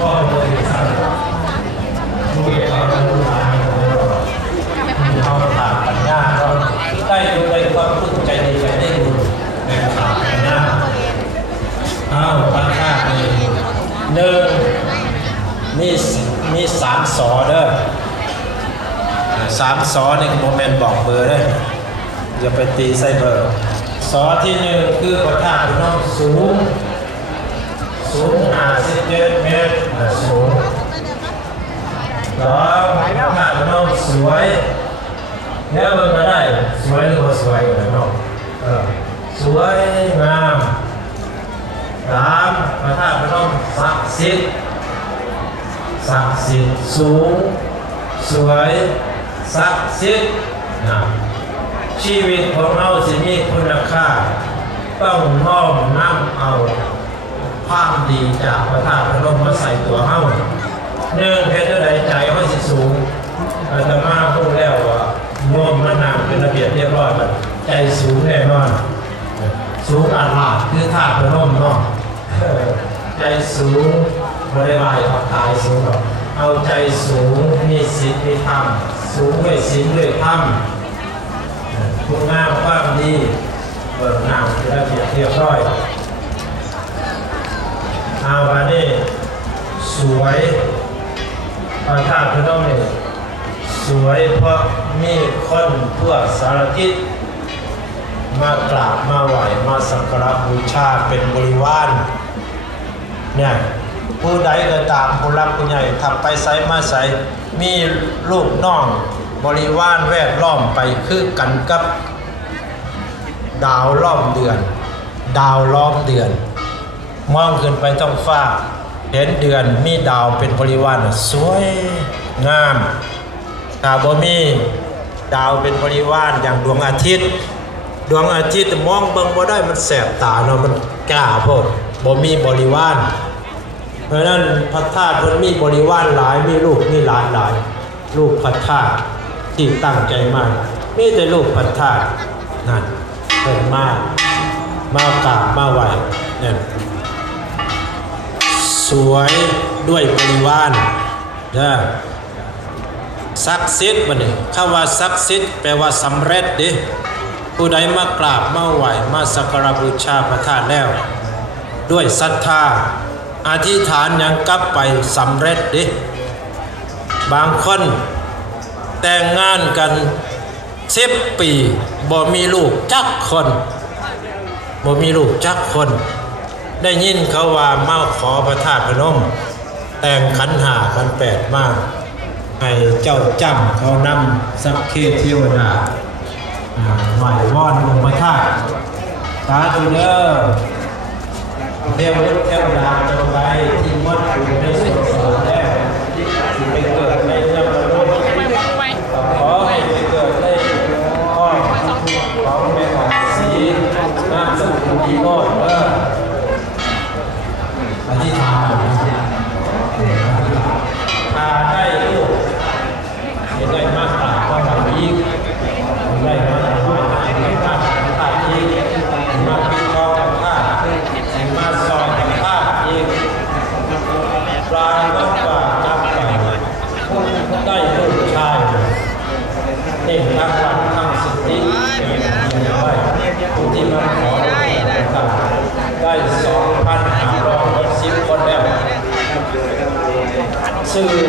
ก็เลยสั่งผู้เกี่ยวกับเรื่าเอาผ่านปัญญาเราได้ดูได้ความพึ่งใจในใจได้ดูในผ่านปัญญาเอาปัญญาเลยหนึ่งมีมีสามสอเด้อสามสอนี่โมเมนต์บอกเบอร์เด้อย่าไปตีใส่เบอร์สอที่หนึ่งคือพระธาตุพนมสูงสูงห้าสิบเจ็ดเมตรอ่าสูง สองพระธาตุพนมสวยแล้วเบิ่งมาได้สวยหรือว่าสวยกันเนาะเออสวยงามสามพระธาตุพนมศักดิ์สิทธิ์ศักดิ์สิทธิ์สูง สวยศักดิ์สิทธิ์นะชีวิตของเราสิมีคุณค่า ต้องน้อมนำเอาความดีจากพระธาตุพระนมมาใส่ตัวเฮาเนื่องเพชรใดใจเฮาสิสูง อาตมาพูดแล้วว่าโน้มมันนำเป็นระเบียบเรียบร้อยมันใจสูงแน่นอน สูงอาลาดคือธาตุพนมเนาะเออใจสูงบริวารเอาตายสูงเอาใจสูงมีศีลมีธรรมสูงด้วยศีลด้วยธรรมคุณงามความดีเบิกหน้าเป็นระเบียบเรียบร้อยอาวันนี้สวยพระธาตุพนมเนี่ย สวยเพราะมีคนทั่วสารทิศมากราบมาไหวมาสักการะบูชาเป็นบริวารเนี่ยผู้ใดก็ตามผู้รักผู้ใหญ่ทำไปไซมาไซมีลูกน้องบริวารแวดล้อมไปคือกันกับ ดาวล้อมเดือน ดาวล้อมเดือน มองขึ้นไปท้องฟ้า เห็นเดือนมีดาวเป็นบริวารสวยงาม ถ้าบ่มีดาวเป็นบริวารอย่างดวงอาทิตย์ ดวงอาทิตย์มองเบิ่งบ่ได้มันแสบตาเนาะมันกล้าโพดบ่มีบริวารเพราะนั้นพระธาตุพนมีบริวารหลายมีลูกมีหลานหลายลูกพระธาตุที่ตั้งใจมากมีแต่ลูกพระธาตุนั่นเพิ่นมากมากราบมาไหวเนี่ยสวยด้วยบริวารเด้อ ศักดิ์สิทธิ์บัดนี้คำว่าศักดิ์สิทธิ์แปลว่าสำเร็จดิผู้ใดมากราบมาไหวมาสักการบูชาพระธาตุแล้ว ด้วยศรัทธาอธิษฐานยังกลับไปสำเร็จดิบางคนแต่งงานกันสิบปีบ่มีลูกจักคนบ่มีลูกจักคน ได้ยินเขาว่าเมาขอพระธาตุพนมแต่งขันหาขันแปดมาก ให้เจ้าจำเขานำสักเคเทวดาอ่าไหววอนลงมาท่าสาธุเด้อเทวดาเทวดาจงไรที่มดคุณได้สุขสมแล้วที่ไปเกิดในเจ้าพระโลกขอให้ไปเกิดในข้อของแม่ของสีนามสกุลดีโนเด้ออธิษฐานถ้าได้ลูกจะได้มากกราบก็ทำยิ่ง ได้มาถวายทานกับข้าข้าอีกมาปิดทองกับข้ามาซอยกับข้าอีกปลายก็กว่าจับไปได้ลูกชายเด็กทั้งวันทั้งสิทธิเป็นอย่างไรผู้ที่มาขอได้ได้สองพันห้าร้อยหกสิบคนแล้ว ชื่